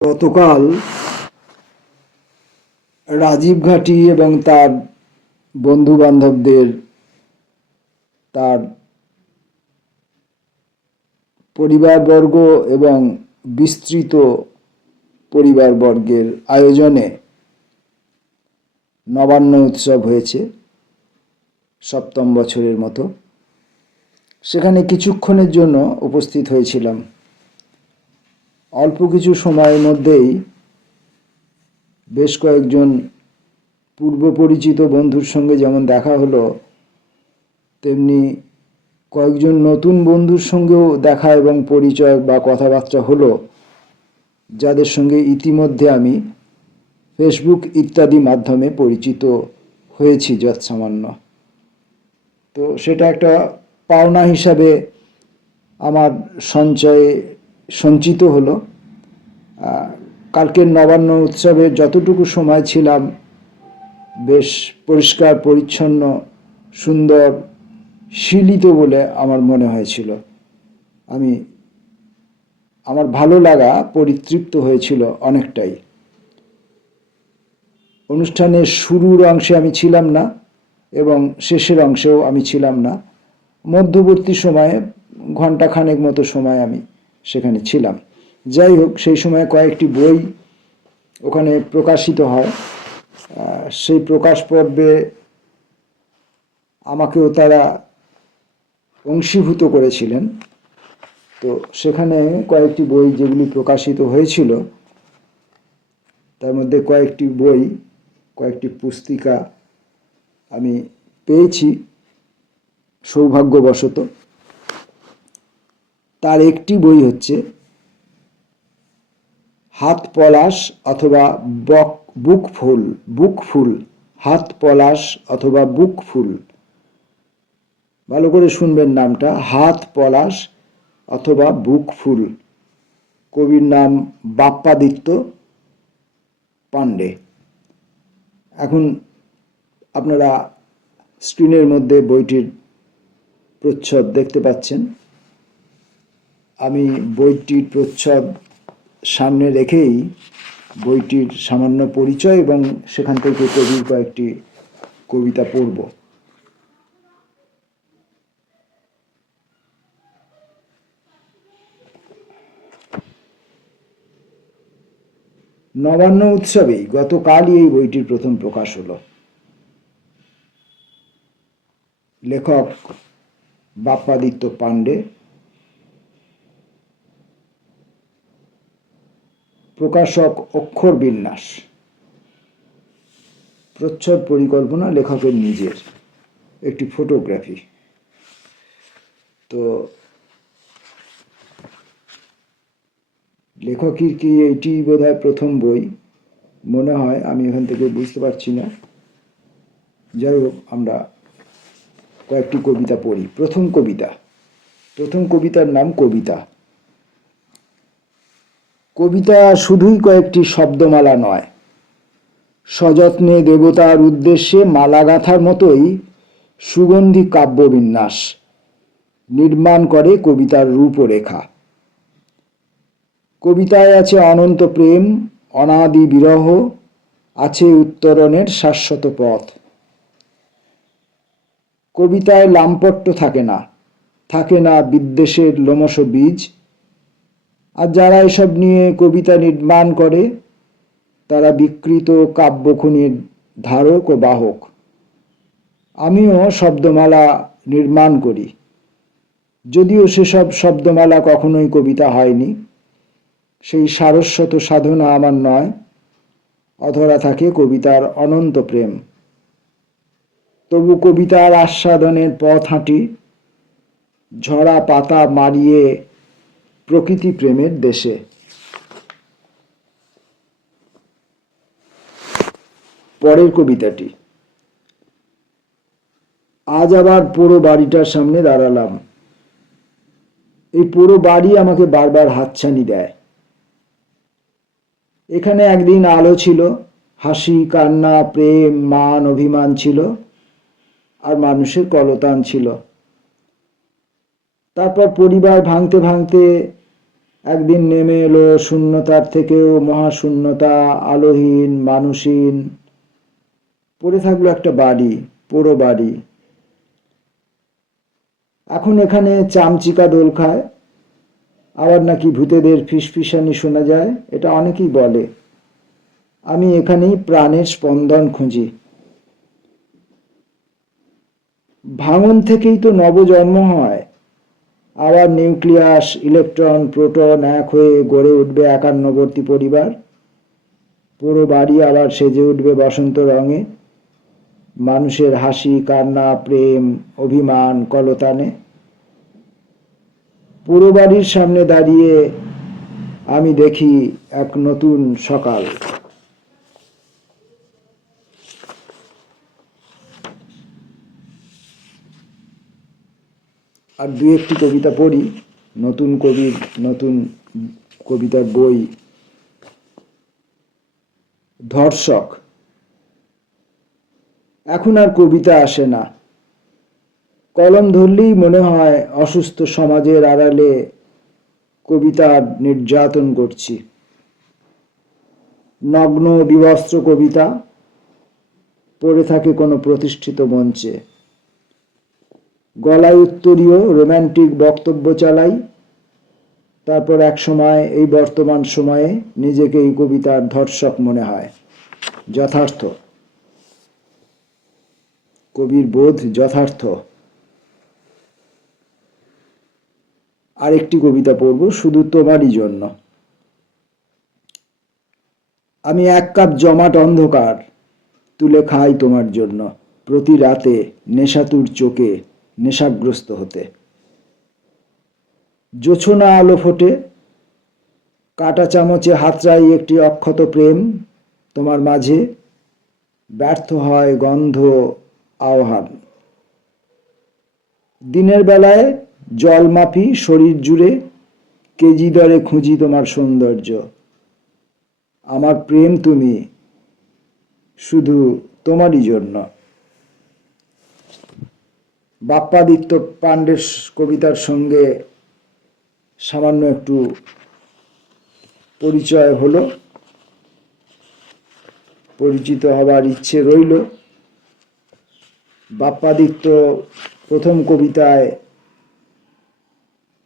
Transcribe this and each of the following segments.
গতকাল রাজীব ঘাটি এবং তার বন্ধু বান্ধবদের, তার পরিবারবর্গ এবং বিস্তৃত পরিবারবর্গের আয়োজনে নবান্ন উৎসব হয়েছে, ৭ম বছরের মতো। সেখানে কিছুক্ষণের জন্য উপস্থিত হয়েছিলাম। অল্প কিছু সময়ের মধ্যেই বেশ কয়েকজন পূর্ব পরিচিত বন্ধুর সঙ্গে যেমন দেখা হলো, তেমনি কয়েকজন নতুন বন্ধুর সঙ্গেও দেখা এবং পরিচয় বা কথাবার্তা হলো, যাদের সঙ্গে ইতিমধ্যে আমি ফেসবুক ইত্যাদি মাধ্যমে পরিচিত হয়েছি যৎসামান্য। তো সেটা একটা পাওনা হিসাবে আমার সঞ্চিত হলো। কালকের নবান্ন উৎসবে যতটুকু সময় ছিলাম বেশ পরিষ্কার পরিচ্ছন্ন, সুন্দর, শীলিত বলে আমার মনে হয়েছিল। আমার ভালো লাগা পরিতৃপ্ত হয়েছিল অনেকটাই। অনুষ্ঠানের শুরুর অংশে আমি ছিলাম না এবং শেষের অংশেও আমি ছিলাম না। মধ্যবর্তী সময়ে ঘণ্টাখানেক মতো সময় আমি সেখানে ছিলাম। যাই হোক, সেই সময় কয়েকটি বই ওখানে প্রকাশিত হয়। সেই প্রকাশ পর্বে আমাকেও তারা অংশীভূত করেছিলেন। তো সেখানে কয়েকটি বই যেগুলি প্রকাশিত হয়েছিল, তার মধ্যে কয়েকটি পুস্তিকা আমি পেয়েছি সৌভাগ্যবশত। তার একটি বই হচ্ছে হাত পলাশ অথবা বুকফুল। হাত পলাশ অথবা বুকফুল, ভালো করে শুনবেন নামটা, হাত পলাশ অথবা বুকফুল। কবির নাম বাপ্পাদিত্য পাণ্ডে। এখন আপনারা স্ক্রিনের মধ্যে বইটির প্রচ্ছদ দেখতে পাচ্ছেন। আমি বইটির প্রচ্ছদ সামনে রেখেই বইটির সামান্য পরিচয় এবং সেখান থেকে কবির কয়েকটি কবিতা পড়ব। নবান্ন উৎসবেই গতকালই এই বইটির প্রথম প্রকাশ হলো। লেখক বাপ্পাদিত্য পাণ্ডে, প্রকাশক অক্ষর বিন্যাস। প্রচ্ছদ পরিকল্পনা লেখকের নিজের, একটি ফটোগ্রাফি। তো লেখকের কি এইটি বোধহয় প্রথম বই মনে হয়, আমি এখান থেকে বুঝতে পারছি না। যাই হোক, আমরা কয়েকটি কবিতা পড়ি। প্রথম কবিতার নাম কবিতা। কবিতা শুধুই কয়েকটি শব্দমালা নয়, সযত্নে দেবতার উদ্দেশ্যে মালা গাঁথার মতোই সুগন্ধি কাব্যবিন্যাস নির্মাণ করে কবিতার রূপরেখা। কবিতায় আছে অনন্ত প্রেম, অনাদি বিরহ, আছে উত্তরণের শাশ্বত পথ। কবিতায় লাম্পট্য থাকে না বিদ্বেষের লোমশ বীজ। আর যারা এসব নিয়ে কবিতা নির্মাণ করে তারা বিকৃত কাব্যখনির ধারক ও বাহক। আমিও শব্দমালা নির্মাণ করি, যদিও সেসব শব্দমালা কখনোই কবিতা হয়নি। সেই সারস্বত সাধনা আমার নয়, অধরা থাকে কবিতার অনন্ত প্রেম। তবু কবিতার আস্বাদনের পথ হাঁটি ঝরা পাতা মারিয়ে প্রকৃতি প্রেমের দেশে। পরের কবিতাটি, আজ আবার পোড়ো বাড়িটার সামনে দাঁড়ালাম। এই পোড়ো বাড়ি আমাকে বারবার হাতছানি দেয়। এখানে একদিন আলো ছিল, হাসি, কান্না, প্রেম, মান, অভিমান ছিল, আর মানুষের কলতান ছিল। তারপর পরিবার ভাঙতে ভাঙতে একদিন নেমে এলো শূন্যতার থেকেও মহাশূন্যতা, আলোহীন, মানুষহীন। পড়ে থাকলো একটা বাড়ি, পুরো বাড়ি। এখন এখানে চামচিকা দোল খায়, আবার নাকি ভূতেদের ফিসফিসানি শোনা যায়, এটা অনেকেই বলে। আমি এখানেই প্রাণের স্পন্দন খুঁজি। ভাঙন থেকেই তো নবজন্ম হয়। আবার নিউক্লিয়াস, ইলেকট্রন, প্রোটন এক হয়ে গড়ে উঠবে একান্নবর্তী পরিবার। পুরো বাড়ি আবার সেজে উঠবে বসন্ত রঙে, মানুষের হাসি, কান্না, প্রেম, অভিমান, কলতানে। পুরো বাড়ির সামনে দাঁড়িয়ে আমি দেখি এক নতুন সকাল। আর দু একটি কবিতা পড়ি, নতুন কবির নতুন কবিতার বই। ধর্ষক। এখন আর কবিতা আসে না। কলম ধরলেই মনে হয় অসুস্থ সমাজের আড়ালে কবিতার নির্যাতন করছি। নগ্ন বিবস্ত্র কবিতা পড়ে থাকে কোনো প্রতিষ্ঠিত মঞ্চে। গলায় উত্তরীয় রোম্যান্টিক বক্তব্য চালাই, তারপর এক সময় এই বর্তমান সময়ে নিজেকে এই কবিতার ধর্ষক মনে হয়। যথার্থ, কবির বোধ যথার্থ। আরেকটি কবিতা পড়ব, শুধু তোমারই জন্য। আমি এক কাপ জমাট অন্ধকার তুলে খাই তোমার জন্য, প্রতি রাতে নেশাতুর চোখে নেশাগ্রস্ত হতে। জোছনা আলো ফোটে, কাঁটা চামচে হাতড়াই একটি অক্ষত প্রেম তোমার মাঝে, ব্যর্থ হয় গন্ধ আহ্বান। দিনের বেলায় জল মাপি শরীর জুড়ে, কেজি দরে খুঁজি তোমার সৌন্দর্য। আমার প্রেম তুমি, শুধু তোমারই জন্য। বাপ্পাদিত্য পাণ্ডের কবিতার সঙ্গে সামান্য একটু পরিচয় হলো, পরিচিত হবার ইচ্ছে রইল। বাপ্পাদিত্য প্রথম কবিতায়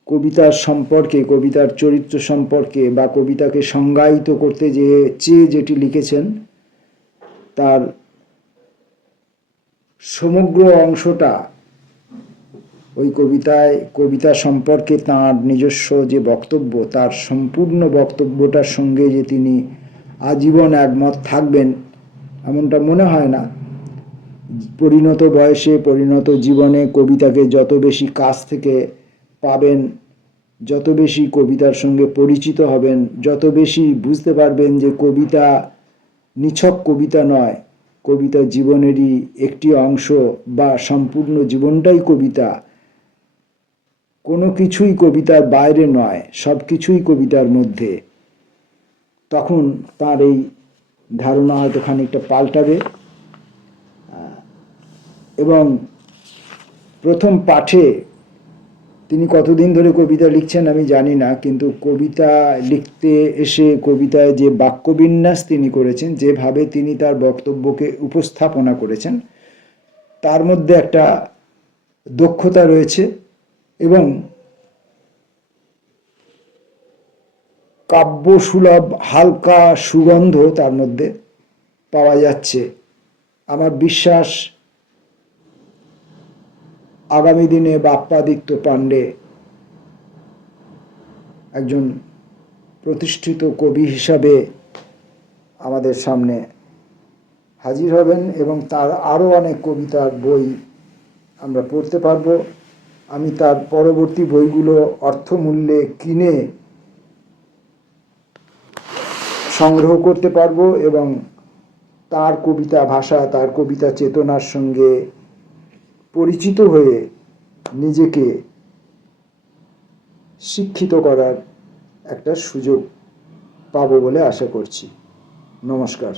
কবিতার সম্পর্কে, কবিতার চরিত্র সম্পর্কে বা কবিতাকে সংজ্ঞায়িত করতে চেয়ে যেটি লিখেছেন, তার সমগ্র অংশটা ওই কবিতায়, কবিতা সম্পর্কে তাঁর নিজস্ব যে বক্তব্য, তার সম্পূর্ণ বক্তব্যটার সঙ্গে যে তিনি আজীবন একমত থাকবেন এমনটা মনে হয় না। পরিণত বয়সে, পরিণত জীবনে কবিতাকে যত বেশি কাছ থেকে পাবেন, যত বেশি কবিতার সঙ্গে পরিচিত হবেন, যত বেশি বুঝতে পারবেন যে কবিতা নিছক কবিতা নয়, কবিতা জীবনেরই একটি অংশ বা সম্পূর্ণ জীবনটাই কবিতা। কোনো কিছুই কবিতার বাইরে নয়, সব কিছুই কবিতার মধ্যে। তখন তার এই ধারণা হয়তো খানিকটা পাল্টাবে। এবং প্রথম পাঠে তিনি কতদিন ধরে কবিতা লিখছেন আমি জানি না, কিন্তু কবিতা লিখতে এসে কবিতায় যে বাক্যবিন্যাস তিনি করেছেন, যেভাবে তিনি তার বক্তব্যকে উপস্থাপনা করেছেন, তার মধ্যে একটা দক্ষতা রয়েছে এবং কাব্যসুলভ হালকা সুগন্ধ তার মধ্যে পাওয়া যাচ্ছে। আমার বিশ্বাস আগামী দিনে বাপ্পাদিত্য পাণ্ডে একজন প্রতিষ্ঠিত কবি হিসাবে আমাদের সামনে হাজির হবেন এবং তার আরও অনেক কবিতার বই আমরা পড়তে পারব। আমি তার পরবর্তী বইগুলো অর্থমূল্যে কিনে সংগ্রহ করতে পারব এবং তার কবিতা ভাষা, তার কবিতা চেতনার সঙ্গে পরিচিত হয়ে নিজেকে শিক্ষিত করার একটা সুযোগ পাবো বলে আশা করছি। নমস্কার।